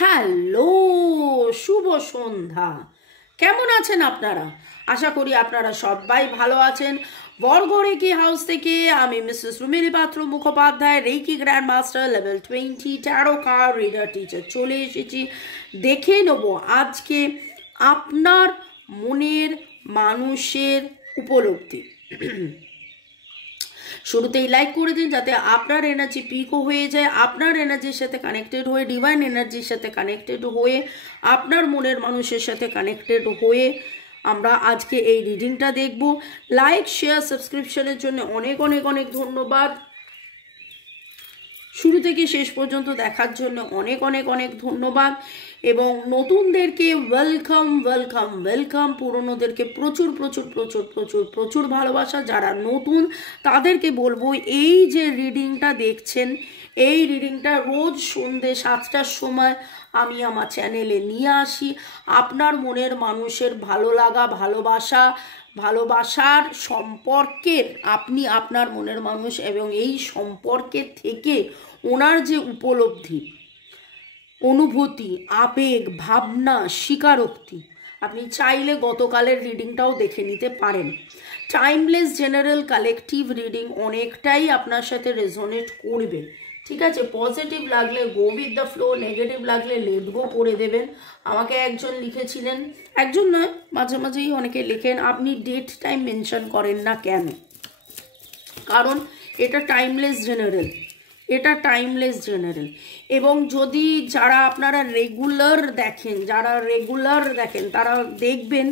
Hello, শুভ সন্ধ্যা। কেমন আছেন আপনারা? আশা করি আপনারা সবাই ভালো আছেন। বর্গরেকি হাউস থেকে আমি Mrs Rumili Patra Mukhopadhyay, reiki grand master level 20 tarot card reader teacher চলে এসেছি। দেখে নেব আজকে আপনার মনের মানুষের উপলব্ধি। শুরুতেই লাইক করে দিন যাতে আপনার এনার্জি পিকও হয়ে যায়, আপনার এনার্জির সাথে কানেক্টেড হয়ে, ডিভাইন এনার্জির সাথে কানেক্টেড হয়ে, আপনার মনের মানুষের সাথে কানেক্টেড হয়ে আমরা আজকে এই রিডিংটা দেখব। লাইক, শেয়ার, সাবস্ক্রিপশনের জন্য অনেক অনেক অনেক ধন্যবাদ। শুরু থেকে শেষ পর্যন্ত দেখার জন্য অনেক অনেক অনেক ধন্যবাদ। এবং নতুনদেরকে ওয়েলকাম ওয়েলকাম ওয়েলকাম, পুরনোদেরকে প্রচুর প্রচুর প্রচুর প্রচুর প্রচুর ভালোবাসা। যারা নতুন তাদেরকে বলবো এই যে রিডিংটা দেখছেন, এই রিডিংটা রোজ সন্ধ্যে 7টার সময় আমি আমার চ্যানেলে নিয়ে আসি। আপনার মনের মানুষের ভালো লাগা, ভালোবাসার সম্পর্কের, আপনি আপনার মনের মানুষ এবং এই সম্পর্কের থেকে ওনার যে উপলব্ধি, অনুভূতি, আবেগ, ভাবনা, স্বীকারোক্তি, আপনি চাইলে গতকালের রিডিংটাও দেখে নিতে পারেন। টাইমলেস জেনারেল কালেকটিভ রিডিং অনেকটাই আপনার সাথে রেজোনেট করবে, ঠিক আছে? পজিটিভ লাগলে go with the flow, negative লাগলে লেট গো করে দেবেন। আমাকে একজন লিখেছিলেন, একজন নয়, মাঝে মাঝেই অনেকে লেখেন, আপনি ডেট টাইম মেনশন করেন না কেন? কারণ এটা টাইমলেস জেনারেল, এটা টাইমলেস জেনারেল। এবং যদি যারা আপনারা রেগুলার দেখেন তারা দেখবেন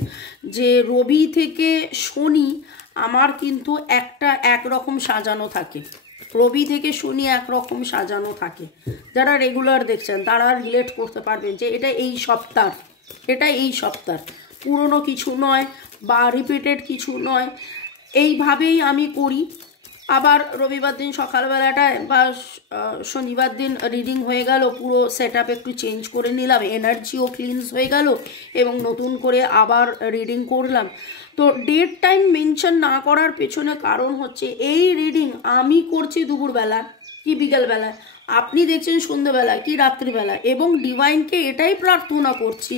যে রবি থেকে শনি আমার কিন্তু একরকম সাজানো থাকে, রবি থেকে শনি একরকম সাজানো থাকে। যারা রেগুলার দেখছেন তারা রিলেট করতে পারবেন যে এটা এই সপ্তাহ পুরনো কিছু নয় বা রিপিটেড কিছু নয়, এইভাবেই আমি করি। আবার রবিবার দিন সকালবেলাটায় বা শনিবার দিন রিডিং হয়ে গেল, পুরো সেট আপ একটু চেঞ্জ করে নিলাম, এনার্জিও ক্লিনস হয়ে গেল এবং নতুন করে আবার রিডিং করলাম। তো ডেট টাইম মেনশন না করার পেছনে কারণ হচ্ছে এই রিডিং আমি করছি দুপুরবেলা কি বিকেলবেলায়, আপনি দেখছেন সন্ধ্যেবেলা কি রাত্রিবেলা, এবং ডিভাইনকে এটাই প্রার্থনা করছি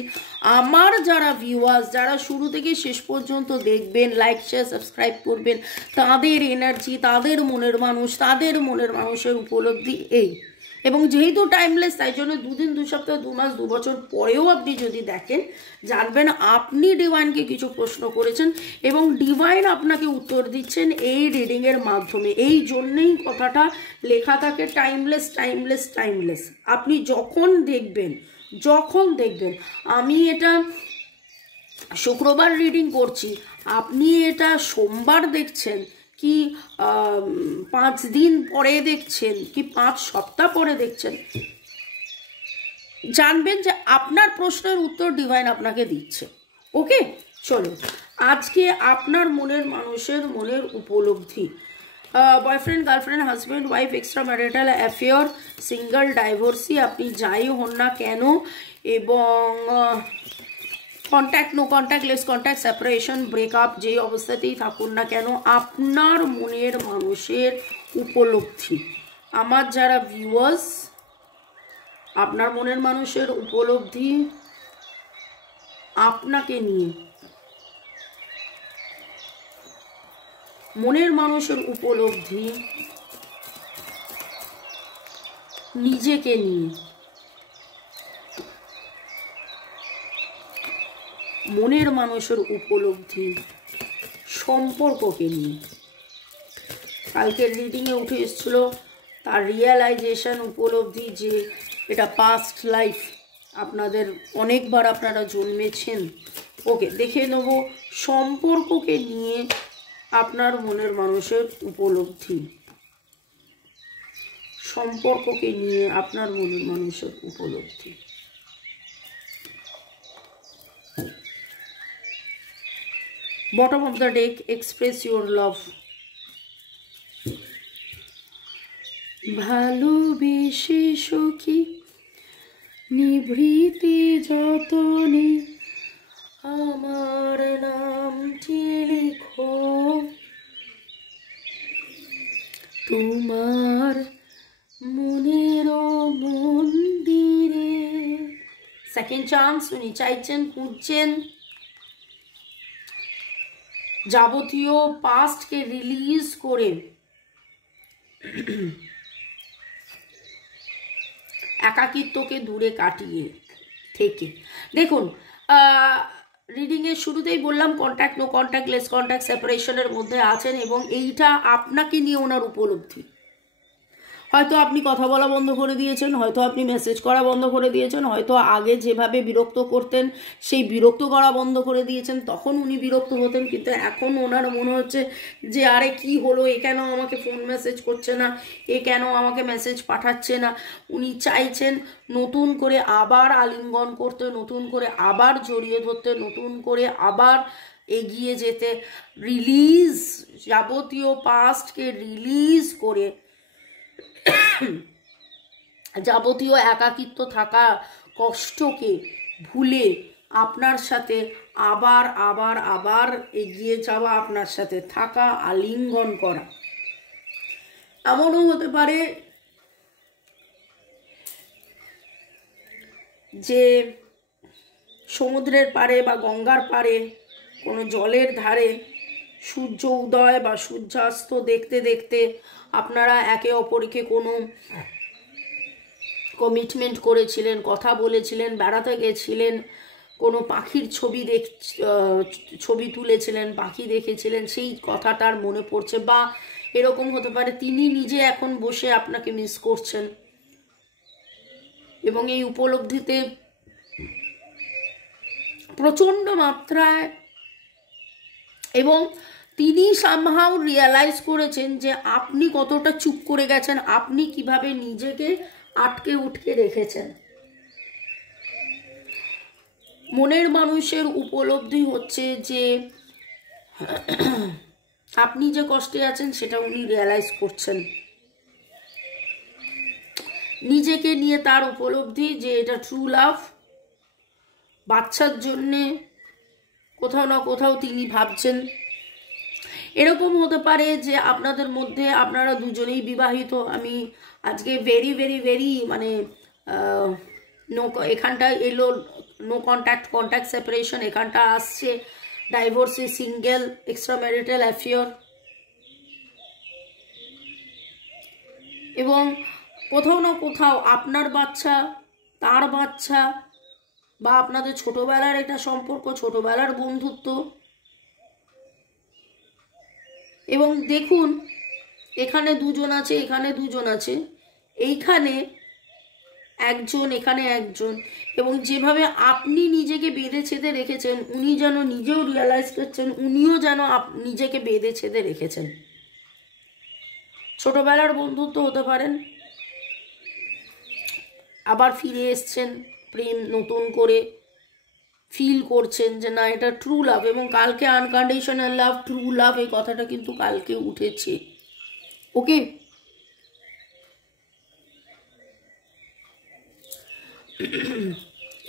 আমার যারা ভিউয়ার্স, যারা শুরু থেকে শেষ পর্যন্ত দেখবেন, লাইক শেয়ার সাবস্ক্রাইব করবেন, তাদের এনার্জি, তাদের মনের মানুষের উপলব্ধি এই। এবং যেহেতু টাইমলেস, তাই জন্য 2 দিন 2 সপ্তাহ 2 মাস 2 বছর পরেও আপনি যদি দেখেন, জানবেন আপনি ডিভাইনকে কিছু প্রশ্ন করেছেন এবং ডিভাইন আপনাকে উত্তর দিচ্ছেন এই রিডিংয়ের মাধ্যমে। এই জন্যেই কথাটা লেখা থাকে টাইমলেস টাইমলেস টাইমলেস। আপনি যখন দেখবেন আমি এটা শুক্রবার রিডিং করছি, আপনি এটা সোমবার দেখছেন কি 5 দিন পরে দেখছেন কি 5 সপ্তাহ পরে দেখছেন, জানবেন যে আপনার প্রশ্নের উত্তর ডিভাইন আপনাকে দিচ্ছে। ওকে, চলো আজকে আপনার মনের মানুষের মনের উপলব্ধি। Boyfriend, girlfriend, husband, wife, extra marital affair, single, divorcee, আপনি যাই হন না কেন, এবং contact, no contact, less contact, separation, breakup, যেই অবস্থাতেই থাকুন না কেন, আপনার মনের মানুষের উপলব্ধি। আমার যারা ভিউয়ার্স, আপনার মনের মানুষের উপলব্ধি আপনাকে নিয়ে, মনের মানুষের উপলব্ধি নিজেকে নিয়ে, মনের মানুষের উপলব্ধি সম্পর্ককে নিয়ে। কালকের রিডিংয়ে উঠে এসেছিল তার রিয়েলাইজেশন, উপলব্ধি যে এটা পাস্ট লাইফ, আপনাদের অনেকবার আপনারা জন্মেছেন। ওকে, দেখে নেব সম্পর্ককে নিয়ে আপনার মনের মানুষের উপলব্ধি, সম্পর্ককে নিয়ে আপনার মনের মানুষের উপলব্ধি। Bottom of the deck, express your লাভ। ভালোবেসে সখী নিভৃতি যতনে আমার নামটি লিখো, তোমার মনের মন্দিরে সেকেন্ড চান্স উনি চাইছেন, খুঁজছেন। যাবতীয় পাস্টকে রিলিজ করে একাকিত্বকে দূরে কাটিয়ে থেকে। দেখুন, রিডিংয়ের শুরুতেই বললাম contact, no contact, less contact, সেপারেশনের মধ্যে আছেন এবং এইটা আপনাকে নিয়ে ওনার উপলব্ধি। হয়তো আপনি কথা বলা বন্ধ করে দিয়েছেন, হয়তো আপনি মেসেজ করা বন্ধ করে দিয়েছেন, হয়তো আগে যেভাবে বিরক্ত করতেন সেই বিরক্ত করা বন্ধ করে দিয়েছেন, তখন উনি বিরক্ত হতেন, কিন্তু এখন ওনার মনে হচ্ছে যে আরে কি হলো, এ কেন আমাকে ফোন মেসেজ করছে না, এ কেন আমাকে মেসেজ পাঠাচ্ছে না। উনি চাইছেন নতুন করে আবার আলিঙ্গন করতে, নতুন করে আবার জড়িয়ে ধরতে, নতুন করে আবার এগিয়ে যেতে, রিলিজ, যাবতীয় পাস্টকে রিলিজ করে, যাবতীয় একাকিত্ব থাকা কষ্টকে ভুলে আপনার সাথে আবার আবার আবার এগিয়ে যাওয়া, আপনার সাথে থাকা, আলিঙ্গন করা। এমনও হতে পারে যে সমুদ্রের পাড়ে বা গঙ্গার পাড়ে কোনো জলের ধারে সূর্য উদয় বা সূর্যাস্ত দেখতে দেখতে আপনারা একে অপরকে কোনো কমিটমেন্ট করেছিলেন, কথা বলেছিলেন, বেড়াতে গেছিলেন, কোনো পাখির ছবি তুলেছিলেন, পাখি দেখেছিলেন, সেই কথাটার মনে পড়ছে। বা এরকম হতে পারে তিনি নিজে এখন বসে আপনাকে মিস করছেন এবং এই উপলব্ধিতে প্রচণ্ড মাত্রায়, এবং তিনি সামহাউ রিয়ালাইজ করেছেন যে আপনি কতটা চুপ করে গেছেন, আপনি কিভাবে নিজেকে আটকে উঠকে রেখেছেন। মনের মানুষের উপলব্ধি হচ্ছে যে আপনি যে কষ্টে আছেন সেটা উনি রিয়ালাইজ করছেন। নিজেকে নিয়ে তার উপলব্ধি যে এটা ট্রু লাভ। বাচ্চার জন্যে কোথাও না কোথাও তিনি ভাবছেন। এরকম হতে পারে যে আপনাদের মধ্যে আপনারা দুজনেই বিবাহিত। আমি আজকে ভেরি ভেরি ভেরি মানে নো, এখানটা এলো নো কন্ট্যাক্ট, কন্ট্যাক্ট সেপারেশন, এখানটা আসছে divorcee, single, extra marital affair. এবং কোথাও না কোথাও আপনার বাচ্চা, তার বাচ্চা, বা আপনাদের ছোটবেলার একটা সম্পর্ক, ছোটবেলার বন্ধুত্ব। এবং দেখুন এখানে দুজন আছে, এখানে দুজন আছে, এইখানে একজন, এখানে একজন। এবং যেভাবে আপনি নিজেকে বেঁধে ছেঁধে রেখেছেন, উনি যেন নিজেও রিয়ালাইজ করছেন উনিও যেন নিজেকে বেঁধে ছেঁধে রেখেছেন। ছোটবেলার বন্ধুত্ব হতে পারেন, আবার ফিরে এসছেন, প্রেম নতুন করে ফিল করছেন যে না এটা ট্রু লাভ। এবং কালকে আনকন্ডিশনাল লাভ, ট্রু লাভ, এই কথাটা কিন্তু কালকে উঠেছে। ওকে,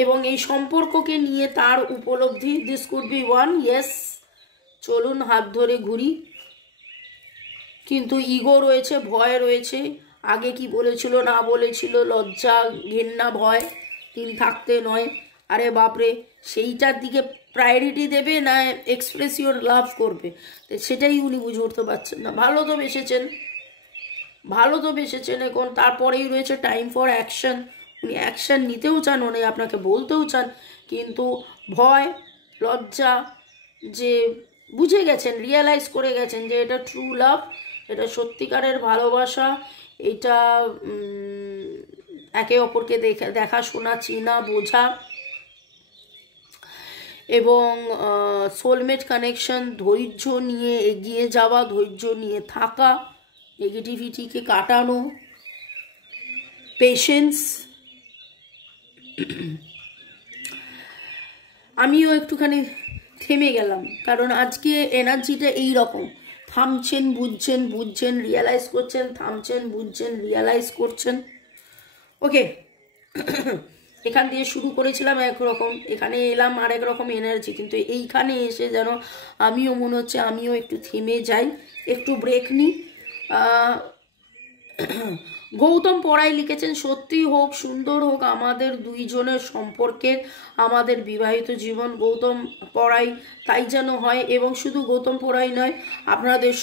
এবং এই সম্পর্ককে নিয়ে তার উপলব্ধি, this could be one, yes চলুন হাত ধরে ঘুরি। কিন্তু ইগো রয়েছে, ভয় রয়েছে, আগে কি বলেছিল না বলেছিল, লজ্জা, ঘেন্না, ভয়, তিন থাকতে নয়। আরে বাপরে, সেইটার দিকে প্রায়োরিটি দেবে না এক্সপ্রেস ইউর লাভ করবে, সেটাই উনি বুঝে উঠতে পারছেন না। ভালো তো বেসেছেন, ভালো তো বেসেছেন, এখন তারপরেই রয়েছে টাইম ফর অ্যাকশন। উনি অ্যাকশন নিতেও চান, উনি আপনাকে বলতেও চান, কিন্তু ভয়, লজ্জা, যে বুঝে গেছেন, রিয়েলাইজ করে গেছেন যে এটা ট্রু লাভ, এটা সত্যিকারের ভালোবাসা, এটা একে অপরকে দেখা শোনা, চেনা, বোঝা এবং সোলমেট কানেকশন, ধৈর্য নিয়ে এগিয়ে যাওয়া, ধৈর্য নিয়ে থাকা, নেগেটিভিটিকে কাটানো, পেশেন্স। আমিও একটুখানি থেমে গেলাম, কারণ আজকে এনার্জিটা এই রকম, থামছেন, বুঝছেন, বুঝছেন, রিয়ালাইজ করছেন, থামছেন, বুঝছেন, রিয়ালাইজ করছেন। ওকে, এখান দিয়ে শুরু করেছিলাম একরকম, এখানে এলাম আরেক রকম এনার্জি, কিন্তু এইখানে এসে যেন আমিও মনে হচ্ছে আমিও একটু থেমে যাই, একটু ব্রেক নিই। গৌতম পড়াই লিখেছেন, সত্যি হোক সুন্দর হোক আমাদের দুইজনের সম্পর্কের, আমাদের বিবাহিত জীবন। গৌতম পড়াই তাই যেন হয়, এবং শুধু গৌতম পড়াই নয়, আপনাদের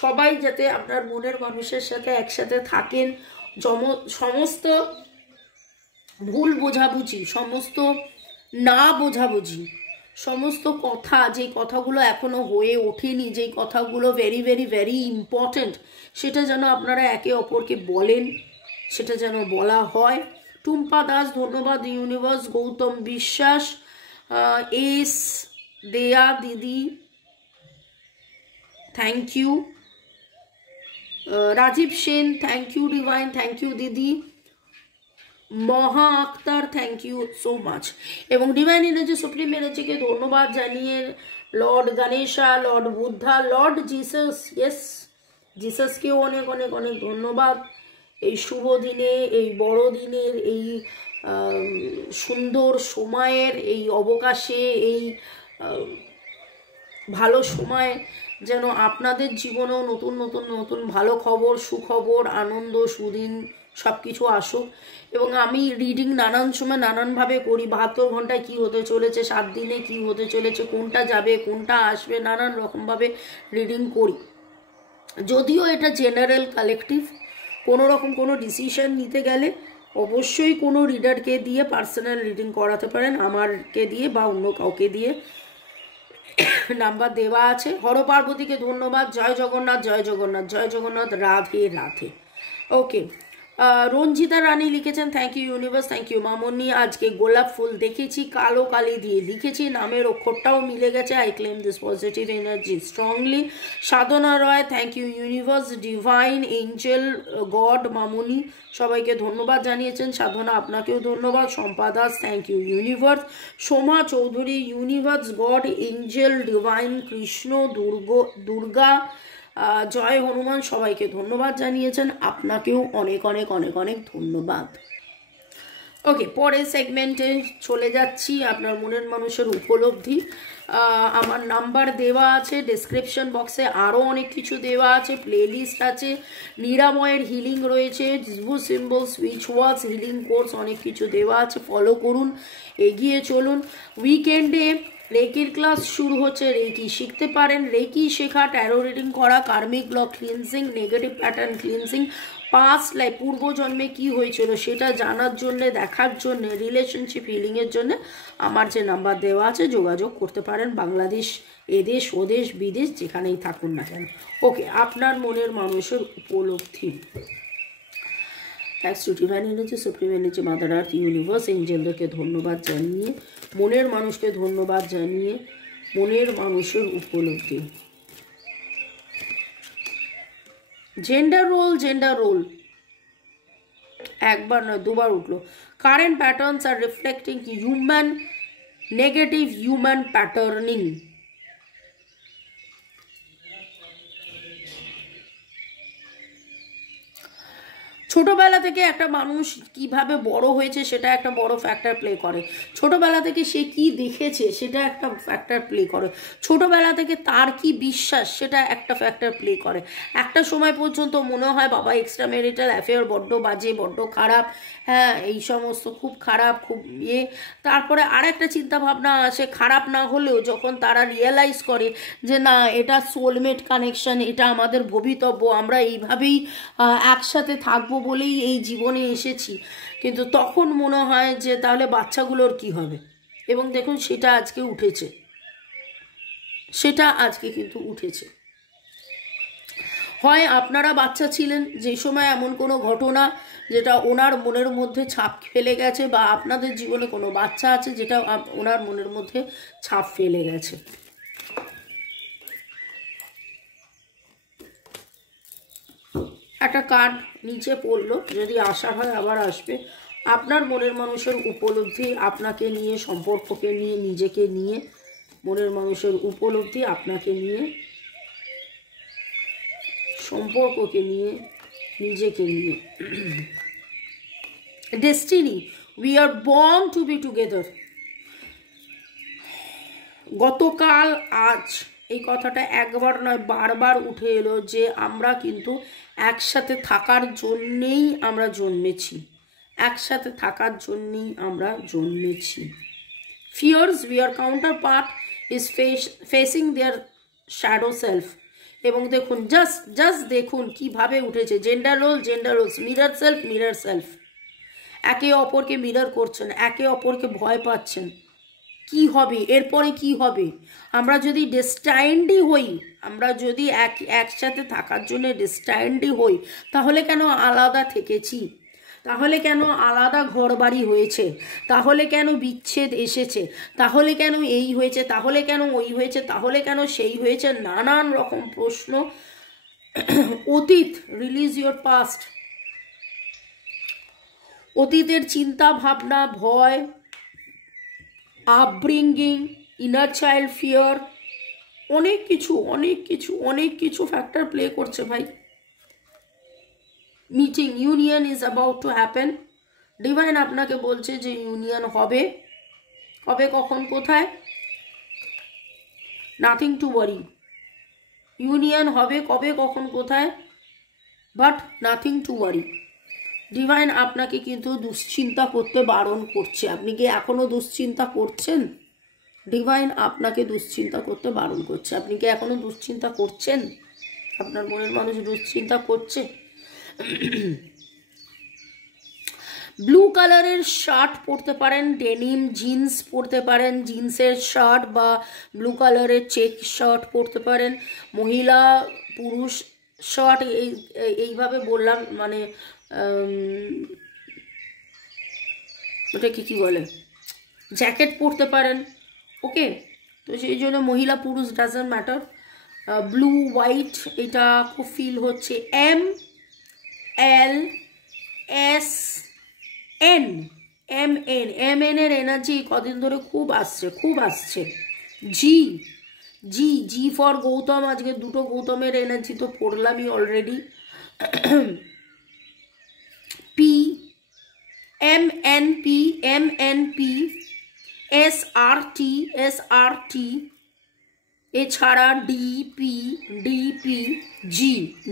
সবাই যাতে আপনার মনের মানুষের সাথে একসাথে থাকেন। সমস্ত ভুল বোঝাবুঝি, সমস্ত না বোঝাবুঝি, সমস্ত কথা, যেই কথাগুলো এখনো হয়ে ওঠেনি, যেই কথাগুলো ভেরি ভেরি ভেরি ইম্পর্ট্যান্ট, সেটা যেন আপনারা একে অপরকে বলেন, সেটা যেন বলা হয়। টুম্পা দাস ধন্যবাদ ইউনিভার্স। গৌতম বিশ্বাস, এস দেয়া দিদি thank you. Rajib Sen thank you divine, thank you দিদি। মহা Akhtar thank you so much. এবং ডিভাইন এনার্জি সুপ্রিম এনার্জিকে ধন্যবাদ জানিয়ে lord Ganesha, lord Buddha, lord Jesus, yes জিসাসকেও অনেক অনেক অনেক ধন্যবাদ। এই শুভ দিনে, এই বড় দিনের, এই সুন্দর সময়ের, এই অবকাশে, এই ভালো সময় যেন আপনাদের জীবনেও নতুন নতুন নতুন ভালো খবর, সুখবর, আনন্দ, সুদিন সব কিছু আসুক। এবং আমি রিডিং নানান সময় নানানভাবে করি। 72 ঘন্টায় কী হতে চলেছে, 7 দিনে কী হতে চলেছে, কোনটা যাবে কোনটা আসবে, নানান রকমভাবে রিডিং করি। যদিও এটা জেনারেল কালেকটিভ, কোনো রকম কোনো ডিসিশন নিতে গেলে অবশ্যই কোনো রিডারকে দিয়ে পার্সোনাল রিডিং করাতে পারেন, আমারকে দিয়ে বা অন্য কাউকে দিয়ে। নাম্বার দেওয়া আছে। হর পার্বতীকে ধন্যবাদ। জয় জগন্নাথ, জয় জগন্নাথ, জয় জগন্নাথ, রাধে রাধে। ওকে, রঞ্জিতা রানী লিখেছেন thank you universe, thank you মামনি। আজকে গোলাপ ফুল দেখেছি, কালো কালি দিয়ে লিখেছি, নামের অক্ষরটাও মিলে গেছে। I claim this positive energy strongly. Sadhana Roy thank you universe, divine angel god মামনি সবাইকে ধন্যবাদ জানিয়েছেন। সাধনা আপনাকেও ধন্যবাদ। Shampa Das thank you universe. Soma Chowdhury universe, god, angel, divine, Krishna, Durga, জয় হনুমান সবাইকে ধন্যবাদ জানিয়েছেন। আপনাকেও অনেক অনেক অনেক অনেক ধন্যবাদ। ওকে, পরের সেগমেন্টে চলে যাচ্ছি। আপনার মনের মানুষের উপলব্ধি। আমার নাম্বার দেওয়া আছে ডেসক্রিপশন বক্সে, আরও অনেক কিছু দেওয়া আছে, প্লেলিস্ট আছে, নিরাময়ের হিলিং রয়েছে, জিভু সিম্বল, সুইচ ওয়ার্ডস, হিলিং কোর্স, অনেক কিছু দেওয়া আছে। ফলো করুন, এগিয়ে চলুন। উইকেন্ডে রেকির ক্লাস শুরু হচ্ছে, রেকি শিখতে পারেন। রেকি শেখা, ট্যারো রিডিং করা, karmic block cleansing, negative pattern cleansing, past life পূর্বজন্মে কি হয়েছিল সেটা জানার জন্য, দেখার জন্য, রিলেশনশিপ হিলিংয়ের জন্য আমার যে নাম্বার দেওয়া আছে যোগাযোগ করতে পারেন। বাংলাদেশ, এদেশ, ওদেশ, বিদেশ, যেখানেই থাকুন না কেন। ওকে, আপনার মনের মানুষের উপলব্ধি। Thanks to divine energy, supreme energy, mother earth, universe, এঞ্জেলদেরকে ধন্যবাদ জানিয়ে, মনের মানুষকে ধন্যবাদ জানিয়ে মনের মানুষের উপলব্ধি। জেন্ডার রোল একবার নয় দুবার উঠলো। Current patterns are reflecting human negative human patterning. ছোটবেলা থেকে একটা মানুষ কিভাবে বড় হয়েছে সেটা একটা বড় ফ্যাক্টর প্লে করে। ছোটবেলা থেকে সে কি দেখেছে সেটা একটা ফ্যাক্টর প্লে করে। ছোটবেলা থেকে তার কি বিশ্বাস সেটা একটা ফ্যাক্টর প্লে করে। একটা সময় পর্যন্ত মনে হয় বাবা এক্সট্রা ম্যারিটাল অ্যাফেয়ার বড্ড বাজে, বড্ড খারাপ, হ্যাঁ এই সমস্ত খুব খারাপ, খুব ইয়ে। তারপরে আরেকটা চিন্তা ভাবনা আসে, খারাপ না হলেও যখন তারা রিয়েলাইজ করে যে না এটা সোলমেট কানেকশন, এটা আমাদের ভবিতব্য, আমরা এইভাবেই একসাথে থাকবো বলেই এই জীবনে এসেছি, কিন্তু তখন মনে হয় যে তাহলে বাচ্চাগুলোর কি হবে। এবং দেখুন সেটা আজকে উঠেছে, সেটা আজকে কিন্তু উঠেছে। হয় আপনারা বাচ্চা ছিলেন যে সময় এমন কোনো ঘটনা যেটা ওনার মনের মধ্যে ছাপ ফেলে গেছে, বা আপনাদের জীবনে কোনো বাচ্চা আছে যেটা ওনার মনের মধ্যে ছাপ ফেলে গেছে। একটা কার্ড নিচে পড়লো, যদি আশা হয় আবার আসবে। আপনার মনের মানুষের উপলব্ধি, আপনাকে নিয়ে, সম্পর্ককে নিয়ে, নিজেকে নিয়ে, মনের মানুষের উপলব্ধি আপনাকে নিয়ে, সম্পর্ককে নিয়ে, নিজেকে নিয়ে। Destiny, we are born to be together. গতকাল, আজ এই কথাটা একবার নয় বারবার উঠে এলো যে আমরা কিন্তু একসাথে থাকার জন্যেই আমরা জন্মেছি, একসাথে থাকার জন্যেই আমরা জন্মেছি। Fears we're counterpart is facing their shadow self. এবং দেখুন জাস্ট দেখুন কিভাবে উঠেছে জেন্ডার রোলস, মিরর সেলফ, একে অপরকে মিরর করছেন, একে অপরকে ভয় পাচ্ছেন। কি হবে এরপরে, কি হবে? আমরা যদি ডেস্টাইন্ডই হই, আমরা যদি একসাথে থাকার জন্য ডেস্টাইন্ডই হই, তাহলে কেন আলাদা থেকেছি? তাহলে কেন আলাদা ঘরবাড়ি হয়েছে? তাহলে কেন বিচ্ছেদ এসেছে? তাহলে কেন এই হয়েছে? তাহলে কেন ওই হয়েছে? তাহলে কেন সেই হয়েছে? নানান রকম প্রশ্ন। অতীত, রিলিজ ইয়োর পাস্ট। অতীতের চিন্তা ভাবনা, ভয়, আপব্রিঙ্গিং, ইনার চাইল্ড ফিয়ার, অনেক কিছু ফ্যাক্টর প্লে করছে ভাই। Meeting, union is about to happen. Divine আপনাকে বলছে যে ইউনিয়ন হবে। কবে, কখন, কোথায়? Nothing to worry. ইউনিয়ন হবে কবে, কখন, কোথায়, but nothing to worry. Divine আপনাকে কিন্তু দুশ্চিন্তা করতে বারণ করছে। আপনি কি এখনো দুশ্চিন্তা করছেন? ডিভাইন আপনাকে দুশ্চিন্তা করতে বারণ করছে। আপনি কি এখনো দুশ্চিন্তা করছেন? আপনার মনের মানুষ দুশ্চিন্তা করছে। ব্লু কালারের শার্ট পরতে পারেন, ডেনিম জিন্স পরতে পারেন, জিন্সের শার্ট বা ব্লু কালারের চেক শার্ট পরতে পারেন। মহিলা পুরুষ শার্ট এইভাবে বললাম, মানে ওটাকে কি বলে, জ্যাকেট পরতে পারেন। ওকে, তো সেই জন্য মহিলা পুরুষ ডাজন্ট ম্যাটার। ব্লু হোয়াইট এটা খুব ফিল হচ্ছে। MLSN এর এনার্জি কদিন ধরে খুব আসছে। জি ফর গৌতম, আজকে দুটো গৌতমের এনার্জি তো পড়লামই অলরেডি। পি, MNP, SRT, এছাড়া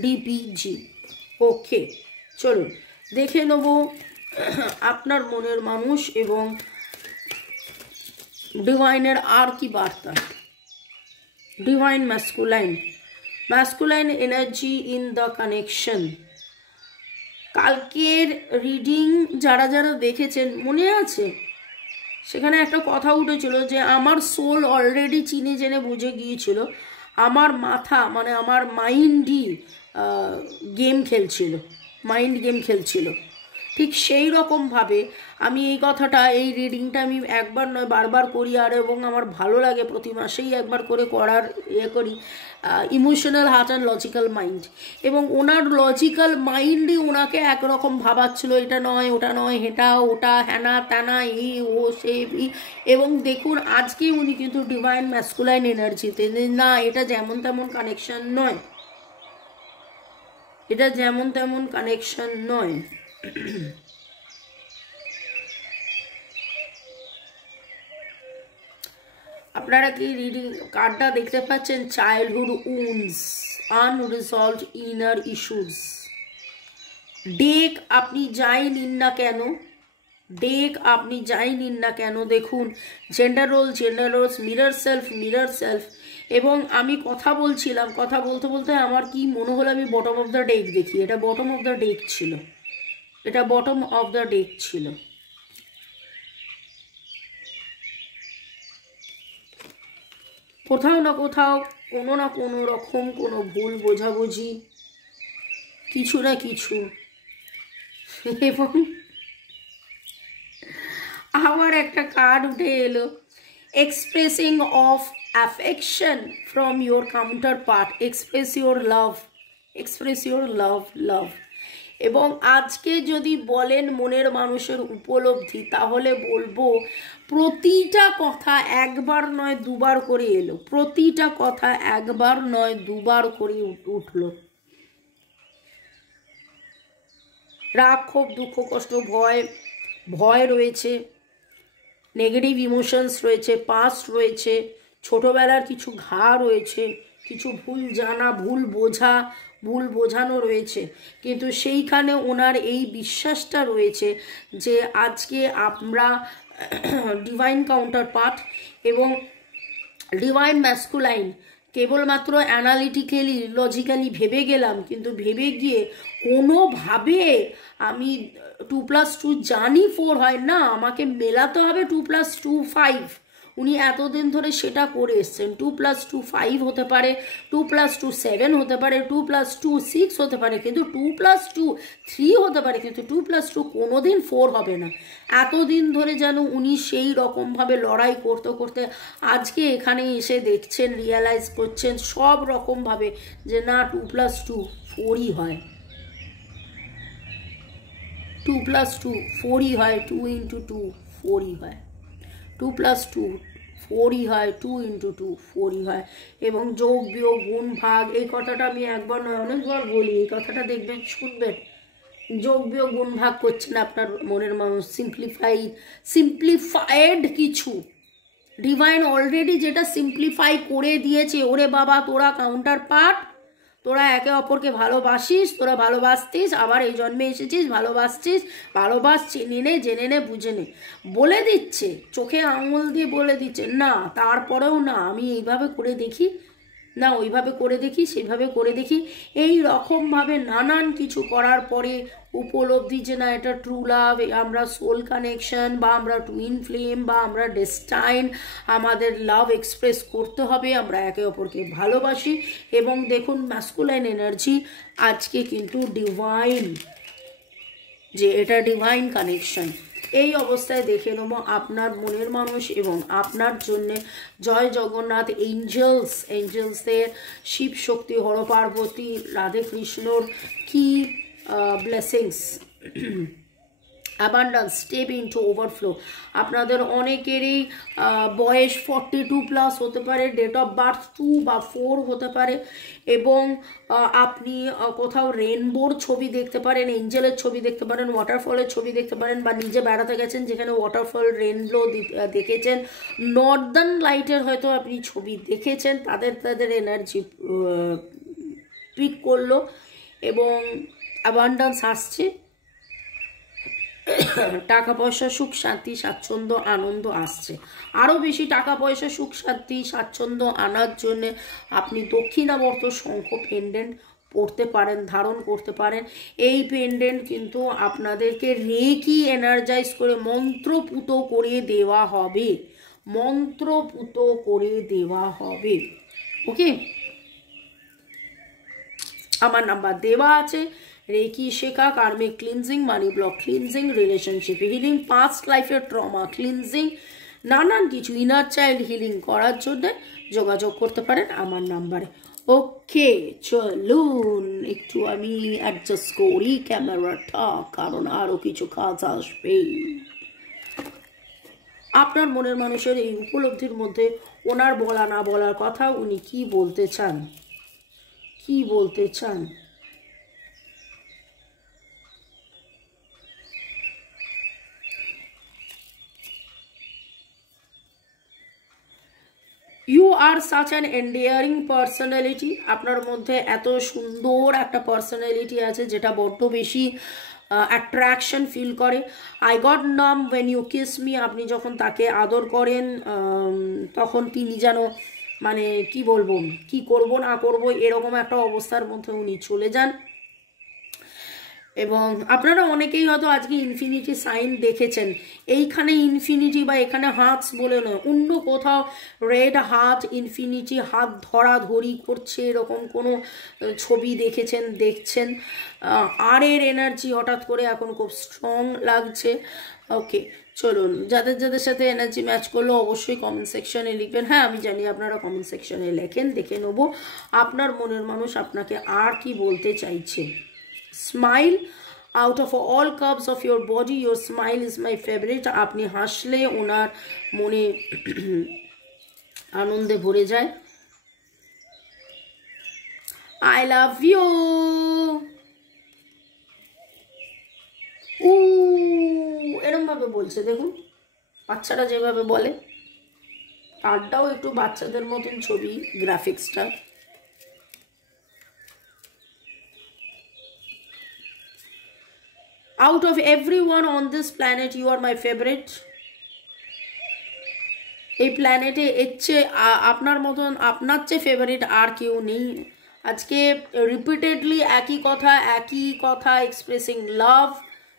DPG। ওকে, চলুন দেখে নেব আপনার মনের মানুষ এবং ডিভাইনের আর কি বার্তা। Divine masculine energy in the connection. কালকের রিডিং যারা দেখেছেন মনে আছে, সেখানে একটা কথা উঠেছিল যে আমার সোল অলরেডি চিনে জেনে বুঝে গিয়েছিল, আমার মাথা মানে আমার মাইন্ডই মাইন্ড গেম খেলছিল। ঠিক সেই রকমভাবে আমি এই কথাটা, এই রিডিংটা আমি একবার নয় বারবার করি, আর এবং আমার ভালো লাগে প্রতি মাসেই একবার করে করার করি। Emotional heart and logical mind, এবং ওনার লজিক্যাল মাইন্ডই ওনাকে একরকম ভাবাচ্ছিল, এটা নয় ওটা নয়, হেটা ওটা, হ্যানা ত্যানা, এই ও সে। এবং দেখুন আজকে উনি কিন্তু ডিভাইন ম্যাস্কুলাইন এনার্জিতে, না এটা যেমন তেমন কানেকশন নয়, এটা যেমন তেমন কানেকশন নয়। আপনারা কি রিডিং কার্ডটা দেখতে পাচ্ছেন? Childhood wounds, unresolved inner issues. Deck আপনি যাই নিন না কেন, দেখুন জেন্ডার রোলস, মিরর সেলফ। এবং আমি কথা বলতে আমার কি মনে হলো, আমি বটম অফ দ্য ডেক দেখি। এটা বটম অফ দ্য ডেক ছিল। কোথাও না কোথাও কোনো না কোনো রকম কোনো ভুল বোঝাবুঝি, কিছু না কিছু। এবং আবার একটা কার্ড উঠে এলো, expressing of affection from your counter part, express your love. এবং আজকে যদি বলেন মনের মানুষের উপলব্ধি, তাহলে বলবো প্রতিটা কথা একবার নয় দুবার করে এলো, প্রতিটা কথা একবার নয় দুবার করে উঠলো। রাগ, ক্ষোভ, দুঃখ, কষ্ট, ভয় রয়েছে, নেগেটিভ ইমোশনস রয়েছে, পাস্ট রয়েছে, ছোটবেলার কিছু ঘা রয়েছে, কিছু ভুল জানা, ভুল বোঝা, ভুল বোঝানো রয়েছে, কিন্তু সেইখানে ওনার এই বিশ্বাসটা রয়েছে যে আজকে আমরা ডিভাইন কাউন্টার পার্ট এবং ডিভাইন ম্যাস্কুলাইন কেবলমাত্র অ্যানালিটিক্যালি লজিক্যালি ভেবে গেলাম, কিন্তু ভেবে গিয়ে কোনোভাবে আমি 2+2 জানি 4 হয় না, আমাকে মেলাতে হবে 2+2 5। উনি এতদিন ধরে সেটা করে এসছেন। 2+2 5 হতে পারে, 2+2 7 হতে পারে, 2+2 6 হতে পারে, কিন্তু 2+2 3 হতে পারে, কিন্তু 2+2 কোনোদিন 4 হবে না। এতদিন ধরে যেন উনি সেই রকমভাবে লড়াই করতে করতে আজকে এখানে এসে দেখছেন, রিয়েলাইজ করছেন সব রকমভাবে যে না, 2+2 4ই হয়, 2+2 4ই হয়, 2 × 2 4ই হয়, 2+2 4ই হয়, 2 × 2 4ই হয়। এবং যোগ বিয়োগ গুণ ভাগ, এই কথাটা আমি একবার নয় অনেকবার বলি, এই কথাটা দেখবেন, শুনবেন। যোগ বিয়োগ গুণ ভাগ করছেন আপনার মনের মানুষ, সিম্পলিফাইড কিছু ডিভাইন অলরেডি যেটা সিম্পলিফাই করে দিয়েছে। ওরে বাবা, তোরা কাউন্টার পার্ট, তোরা একে অপরকে ভালোবাসিস, তোরা ভালোবাসতিস, আবার এই জন্মে এসেছিস, ভালোবাসছিস, ভালোবাস, চিনি নে, জেনে নে, বুঝে নে, বলে দিচ্ছে, চোখে আঙুল দিয়ে বলে দিচ্ছে। না, তারপরেও না, আমি এইভাবে করে দেখি, না ওইভাবে করে দেখি, সেইভাবে করে দেখি, এই রকমভাবে নানান কিছু করার পরে উপলব্ধি যে না, এটা ট্রু লাভ, আমরা সোল কানেকশন, বা আমরা টুইন ফ্লেম, বা আমরা ডেস্টাইন, আমাদের লাভ এক্সপ্রেস করতে হবে, আমরা একে অপরকে ভালোবাসি। এবং দেখুন ম্যাস্কুলাইন এনার্জি আজকে কিন্তু ডিভাইন, যে এটা ডিভাইন কানেকশন। এই অবস্থায় দেখে নেব আপনার মনের মানুষ এবং আপনার জন্যে জয় জগন্নাথ এঞ্জেলসদের, শিব শক্তি, হর পার্বতী, রাধে কৃষ্ণর কি blessings, abundance, step into overflow. আপনাদের অনেকেরই বয়স 42+ হতে পারে, ডেট অফ বার্থ 2 বা 4 হতে পারে, এবং আপনি কোথাও রেনবোর ছবি দেখতে পারেন, এঞ্জেলের ছবি দেখতে পারেন, ওয়াটারফলের ছবি দেখতে পারেন, বা নিজে বেড়াতে গেছেন যেখানে ওয়াটারফল, রেনবো দেখেছেন, নর্দার্ন লাইটের হয়তো আপনি ছবি দেখেছেন, তাদের এনার্জি পিক করলো এবং অ্যাবান্ডান্স আসছে, টাকা পয়সা, সুখ শান্তি, স্বাচ্ছন্দ্য, আনন্দ আসছে। আরও বেশি টাকা পয়সা, সুখ শান্তি, স্বাচ্ছন্দ্য আনার জন্যে আপনি দক্ষিণাবর্ত শঙ্খ পেন্ডেন্ট পড়তে পারেন, ধারণ করতে পারেন। এই পেন্ডেন্ট কিন্তু আপনাদেরকে রেকি এনার্জাইজ করে মন্ত্রপুত করে দেওয়া হবে, মন্ত্রপুত করে দেওয়া হবে। ওকে, আমার নাম্বার দেওয়া আছে। রেকি শেখা, karmic cleansing, money block cleansing, relationship healing, past লাইফের ট্রমা ক্লিনজিং, নানান কিছু ইনার চাইল্ড হিলিং করার জন্য যোগাযোগ করতে পারেন আমার নাম্বারে। ওকে, চলুন একটু আমি অ্যাডজাস্ট করি ক্যামেরাটা, কারণ আরও কিছু কাজ আসবে। আপনার মনের মানুষের এই উপলব্ধির মধ্যে ওনার বলা না বলার কথা, উনি কি বলতে চান, কি বলতে চান। You are such an endearing personality, আপনার মধ্যে এত সুন্দর একটা পার্সোনালিটি আছে যেটা বড্ড বেশি অ্যাট্রাকশন ফিল করে। আই গট নাম ওয়েন ইউ কিস মি, আপনি যখন তাকে আদর করেন তখন তিনি যেন মানে কি বলবো, কি করব না করব এরকম একটা অবস্থার মধ্যে উনি চলে যান। এবং আপনারা অনেকেই হয়তো আজকে ইনফিনিটি সাইন দেখেছেন, এইখানে ইনফিনিটি বা এখানে হার্টস বলে নয়, অন্য কোথাও রেড হার্ট, ইনফিনিটি হাত ধরাধরি করছে, এরকম কোনো ছবি দেখছেন। আরের এনার্জি হঠাৎ করে এখন খুব স্ট্রং লাগছে। ওকে, চলুন, যাদের সাথে এনার্জি ম্যাচ করলো অবশ্যই কমেন্ট সেকশনে লিখবেন। হ্যাঁ, আমি জানি আপনারা কমেন্ট সেকশনে লেখেন, দেখে নেব আপনার মনের মানুষ আপনাকে আর কি বলতে চাইছে। Smile, out of all curves of your body, your smile is my favorite. আপনি হাসলে ওনার মনে আনন্দে ভরে যায়। I love you. এরম ভাবে বলছে, দেখুন বাচ্চারা যেভাবে বলে। কার্ডটাও একটু বাচ্চাদের মতন ছবি, গ্রাফিক্সটা। Out of everyone on this planet, you are my favorite. এই প্ল্যানেটে এর চেয়ে আপনার মতন, আপনার চেয়ে ফেভারিট আর কেউ নেই। আজকে রিপিটেডলি একই কথা এক্সপ্রেসিং লাভ,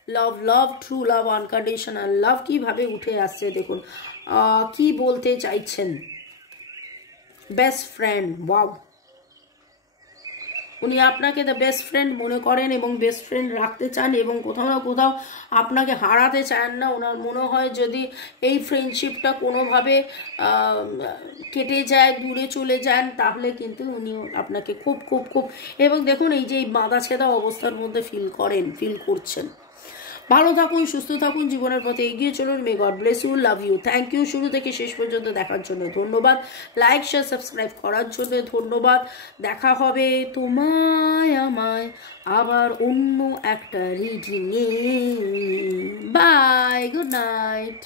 লাভ, লাভ, ট্রু লাভ, আনকন্ডিশনাল লাভ কীভাবে উঠে আসছে দেখুন। কি বলতে চাইছেন? Best friend, wow. উনি আপনাকে দ্য বেস্ট ফ্রেন্ড মনে করেন এবং বেস্ট ফ্রেন্ড রাখতে চান এবং কোথাও না কোথাও আপনাকে হারাতে চান না। ওনার মনে হয় যদি এই ফ্রেন্ডশিপটা কোনোভাবে কেটে যায়, দূরে চলে যান, তাহলে কিন্তু উনি আপনাকে খুব খুব খুব, এবং দেখুন এই যে এই বাঁধা ছেঁদা অবস্থার মধ্যে ফিল করছেন। ভালো থাকুন, সুস্থ থাকুন, জীবনের পথে এগিয়ে চলুন। May God bless you, love you, thank you শুরু থেকে শেষ পর্যন্ত দেখার জন্য ধন্যবাদ। লাইক শেয়ার সাবস্ক্রাইব করার জন্য ধন্যবাদ। দেখা হবে তোমায় আমায় আবার অন্য একটা রিডিংয়ে। By, good night.